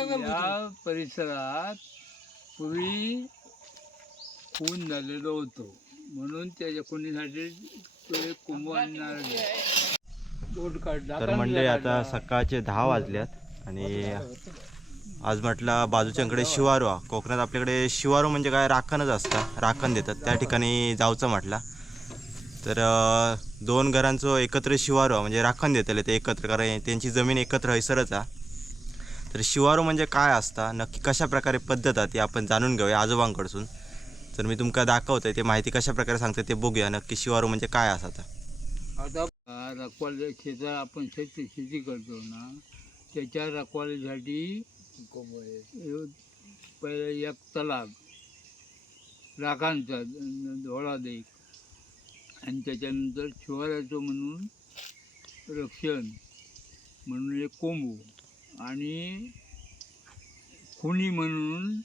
या परिसरात पूर्वी खून झालेलो होतो म्हणून त्याच्या खुनीसाठी तो एक कुंभ आणणार बोट काढला. तर मंडळी आता सकाळचे 10 वाजल्यात आणि आज म्हटलं बाजूच्याकडे शिवारो. कोकणात आपल्याकडे शिवारो म्हणजे काय, राखणच असतं, राखण देतात, त्या ठिकाणी जाऊचं म्हटलं. तर 2 घरांचं एकत्र शिवारो म्हणजे राखण देतले ते एकत्र, कारण त्यांची जमीन एकत्र हैसरच आहे. तर शिवारो म्हणजे काय असता, नक्की कशा प्रकारे पद्धत आहे ती आपण जाणून घेऊया आजोबांकडसून. तर मी तुमका दाखवतोय ते माहिती कशा प्रकारे सांगते ते बघूया, नक्की शिवारो म्हणजे काय असता. आता रखवाले शेतात आपण शेती करतो ना, त्याच्या रखवालीसाठी पहिले एक तलाव राखांचा धोळा देख, आणि त्याच्यानंतर शिवाराचं म्हणून रक्षण म्हणून एक कोंबू, आणि खुनी म्हणून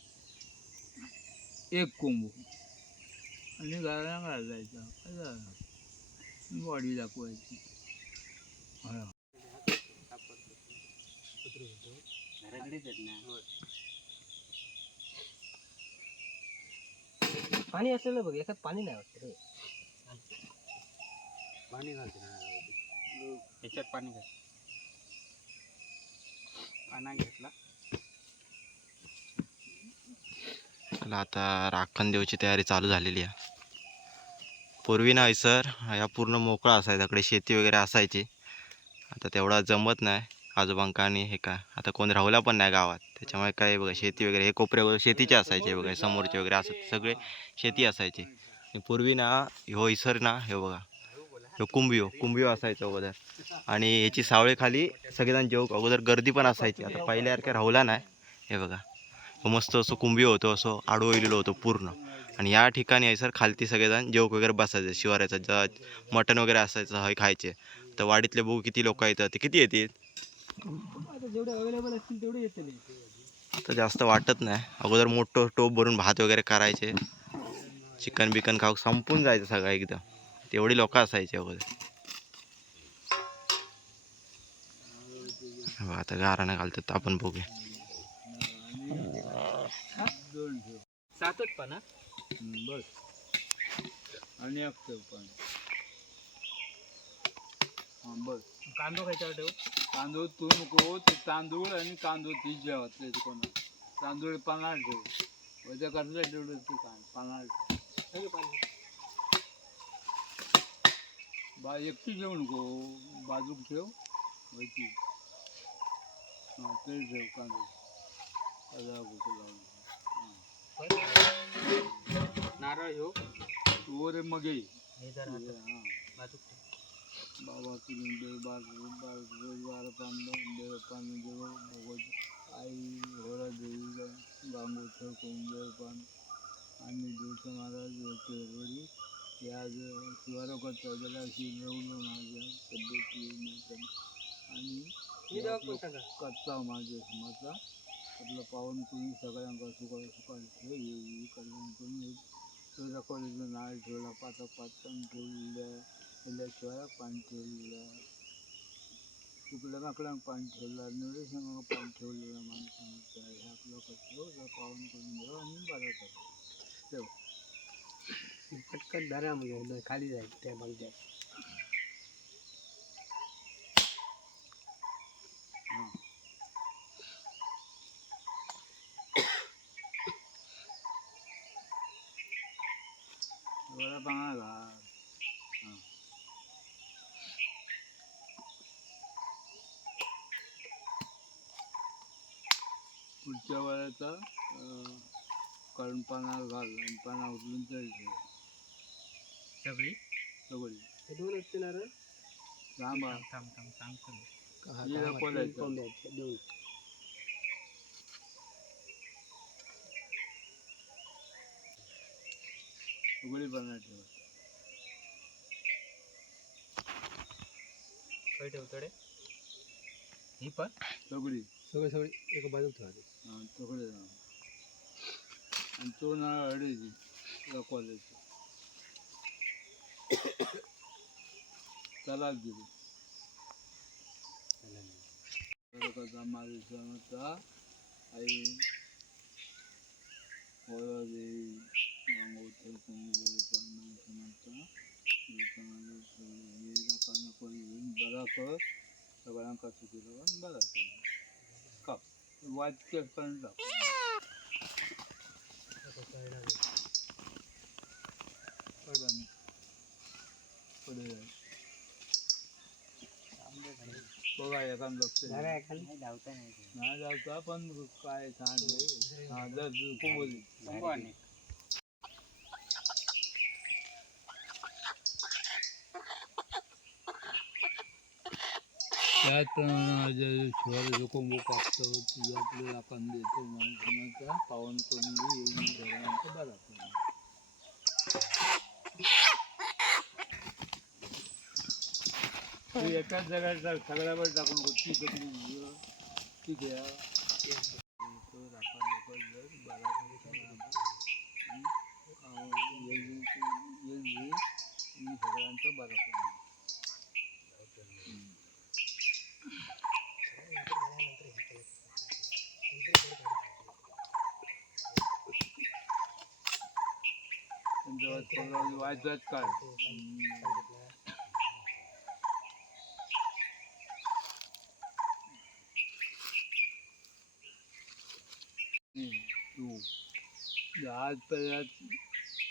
एक कोंबू, आणि घराला घालायचा. काय झालं, बॉडी दाखवायची. पाणी असलेलं बघ, याच्यात पाणी नाही वाटतं. पाणी घालते ना ह्याच्यात, पाणी घाल, पाना घेतला. आता राखण देऊची तयारी चालू झालेली आहे. पूर्वी ना सर या पूर्ण मोकळा असायचा, इकडे शेती वगैरे असायची. आता तेवढा जमत नाही आजोबांका, आणि हे काय आता कोण राहुला पण नाही गावात, त्याच्यामुळे काय बघा शेती वगैरे हे कोपरे वगैरे शेतीचे असायचे बघा, समोरचे वगैरे असत सगळे शेती असायची. आणि पूर्वी ना ह्यो इसर ना, हे बघा ह्यो कुंभियो असायचा अगोदर, आणि ह्याची सावळे खाली सगळेजण जेव, अगोदर गर्दी पण असायची. आता पहिल्यासारख्या राहुला नाही. हे बघा मस्त असं कुंभियो होतो, असं आडवं इलेलो होतो पूर्ण. आणि या ठिकाणी आहे सर खालती सगळेजण जेवक वगैरे बसायचे, शिवारायचं ज्या मटण वगैरे असायचं हे खायचे. तर वाडीतले बघू किती लोक येतात, ते किती येतील आता जेवढे अवेलेबल असतील तेवढे येतील. तर जास्त वाटत नाही. अगोदर मोठं टोप भरून भात वगैरे करायचे, चिकन बिकन खाऊ संपून जायचं सगळं एकदम, तेवढी लोक असायची अगोदर. आता गाराणं घालतात आपण बघूया. सातच पाना बस, आणि एक ठेव पाणी. हां बस. कांदो खायचा ठेव. तांदूळ तू नको, ते तांदूळ आणि कांदो ती जेवत कोणा, तांदूळ पानाळ ठेव, वजा कसलं ठेवलं तू काय पानाळ ठेव. एकटी ठेवू नको, बाजूक ठेव व्हायची. हां ते ठेव कांदो, नारळ ह्यो वर मग ये. हां बाजूक बाबा तुम्ही बार पान भगवत आई होळा देवी गांगोथर कोंबेर पान आणि दिवस महाराज केळवडी या शिवारा करता त्याला अशी रवलं माझ्या तब्येती, आणि कच्चा माझ्या समाचा आपलं पावन तुम्ही सगळ्यांका सुखाल येईल कल्याण तुम्ही कॉलेजला नाळ ठेवला, पाच पान ठेवल्या, शिवाय पाणी ठेवलेलं, कुठल्या माकडांना पाणी ठेवलं, निवडे पाणी ठेवलेलं माणसानं, हे आपलं कसं पावन करून घ्या आणि बरा करा ठेव. पटकन धरा म्हणजे खाली जाईल त्या बघ्या. हां बरा पाना घाल. हां पुढच्या वेळेचा कारण पाना घाल, आणि पाना उचलून तरी ठेव सगळी सगळी. हे दोन असते नारळ. थांब सांगतो दोन उघडी पाना ठेवा. काय ठेवतो रे ही पण सगळी सगळी एका बाजूला ठेवायची. हां सगळे, आणि तो नारळ हळदीची कॉलेज त्याला दिली आई होरा देवी गांगोत्र बरा कर सगळ्यांका सुखी राहून बरा कर का वाक्य कळलं बघा एखादं लक्ष नाही जाऊचा पण काय सांग हा जर कुंभोली त्याचप्रमाणे शिवाय जो कोंबो कापतो तुझं आपल्याला आपण देतो माणसाचा पावन करून येईल घरांचा बरा करून एकाच जगात सगळ्यावर टाकून गोष्टी ठीक आहे सगळ्यांचा बरा करून वाजत काय तू आजपर्यंत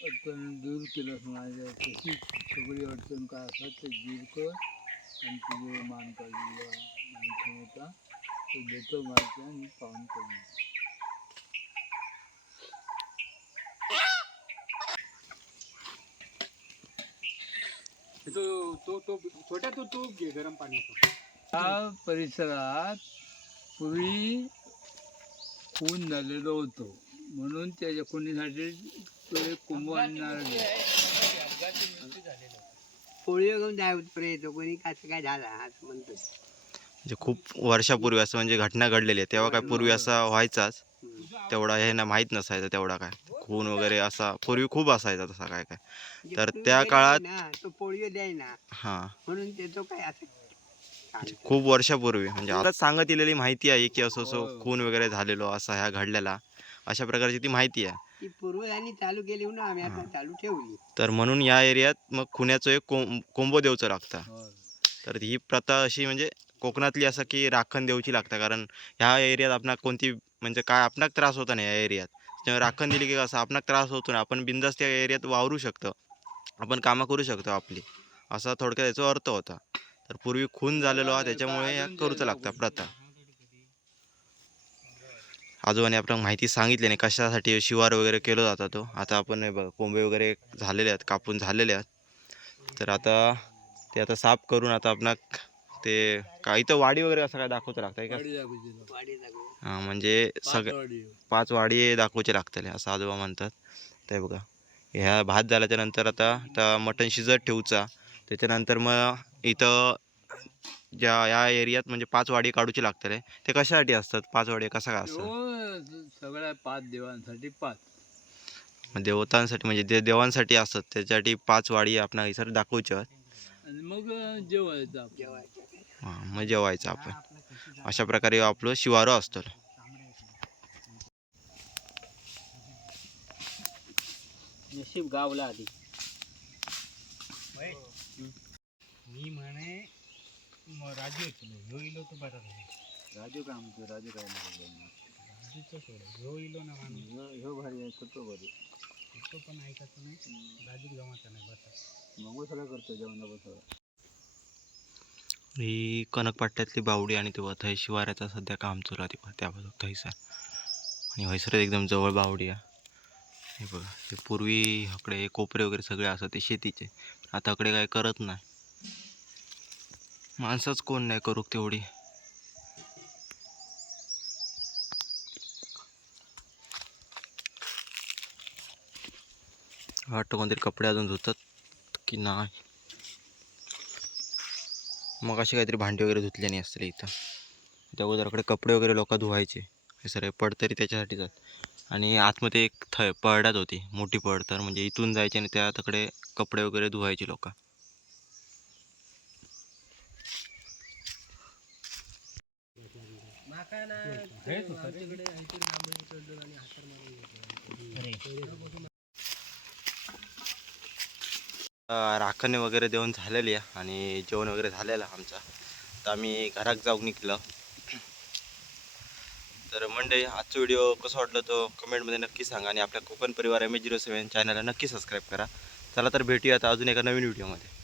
अडचण दूर केलंस माझ्या तशीच सगळी अडचण काय असतात ते दूर कर आणि तुझे मान काढलेला माणसं होता तो देतो माझ्या आणि पाहून करून तो छोट्या तूप घे गरम पाण्याचा. या परिसरात पूर्वी खून झालेलो होतो म्हणून त्याच्या खुनीसाठी तो एक कुंभ आणणार पोळी घेऊन जाय येतो कोणी कसं काय झाला असं म्हणतो. म्हणजे खूप वर्षापूर्वी असं म्हणजे घटना घडलेली आहे तेव्हा काय पूर्वी असा व्हायचाच तेवढा हे ना माहीत नसायचं तेवढा काय खून वगैरे असा पूर्वी खूप असायचा तसा काय काय तर त्या काळात तो पोळी द्याय ना हां म्हणून ते तो काय असं खूप वर्षापूर्वी म्हणजे आता सांगत दिलेली माहिती आहे की असं असं खून वगैरे झालेलो असा ह्या घडलेला अशा प्रकारची ती माहिती आहे. ती पूर्वजांनी चालू केली म्हणून आम्ही आता चालू ठेवली. तर म्हणून या एरियात मग खुन्याचं एक कोंबो देऊचं लागतं. तर ही प्रथा अशी म्हणजे कोकणातली असं की राखण देऊची लागतं कारण ह्या एरियात आपणाक कोणती म्हणजे काय आपणाक त्रास होता नाही या एरियात त्यामुळे राखण दिली की कसं आपणाक त्रास होतो ना आपण बिंदास त्या एरियात वावरू शकतो आपण कामं करू शकतो आपली असा थोडक्यात याचा अर्थ होता. तर पूर्वी खून झालेलो हा त्याच्यामुळे या करूचं लागतं प्रथा. आजोबाने आपल्याला माहिती सांगितली नाही कशासाठी शिवार वगैरे केलं जातं तो आता आपण हे बघ कोंबे वगैरे झालेले आहेत कापून झालेले आहेत तर आता ते आता साफ करून आता आपणाक ते काय इथं वाडी वगैरे असं काय दाखवतं लागतं का हां म्हणजे सगळं 5 वाडी दाखवचे लागतले असं आजोबा म्हणतात. ते बघा ह्या भात झाल्याच्या नंतर आता मटण शिजत ठेवचा त्याच्यानंतर मग इथं ज्या या एरियात म्हणजे 5 वाडी काढूचे लागतले ते कशासाठी असतात 5 वाडी कसा काय असतात सगळ्या 5 देवांसाठी 5 देवतांसाठी म्हणजे ते देवांसाठी असतात त्याच्यासाठी 5 वाडी आपण इथं दाखवच्या आणि मग जेवायचं हां मग जेवायचं आपण अशा प्रकारे आपलं शिवारो असतो. नशीब गावला आधी मी म्हणे राजू ह्यो इलो तो बरा राजू काय म्हणतो राजू काय राजूचं सोड ह्यो इलो ना माणूस ह्यो भारी आहे तो भारी तो पण ऐकायचं नाही राजू जमाचा नाही बसा मग सगळं करतो जेवणा बसा. ही कनकपट्ट्यातली बावडी आणि ते वथई शिवाऱ्याचा सध्या काम चालू आहे त्या बाजू थैसर आणि हैसर एकदम जवळ बावडी आहे. हे बघा ते पूर्वी इकडे कोपरे वगैरे सगळे असतात ते शेतीचे आता इकडे काय करत नाही माणसंच कोण नाही करू तेवढी. वाटतं कोणतरी कपडे अजून धुतात की नाही मग अशी काहीतरी भांडी वगैरे धुतली नाही असतील इथं त्या अगोदरकडे कपडे वगैरे लोक धुवायचे हे सर पड तरी त्याच्यासाठी जात आणि आतमध्ये एक पडदात होती मोठी पड तर म्हणजे इथून जायचे आणि त्या तकडे कपडे वगैरे धुवायचे लोक. माका ना आमच्याकडे राखणे वगैरे देऊन झालेली आहे आणि जेवण वगैरे झालेलं आहे आमचा. तर आम्ही घरात जाऊन निघलो. तर मंडळी आजचा व्हिडिओ कसा वाटला तो कमेंटमध्ये नक्की सांगा आणि आपल्या कोकण परिवार MH07 चॅनलला नक्की सबस्क्राईब करा. चला तर भेटूया आता अजून एका नवीन व्हिडिओमध्ये.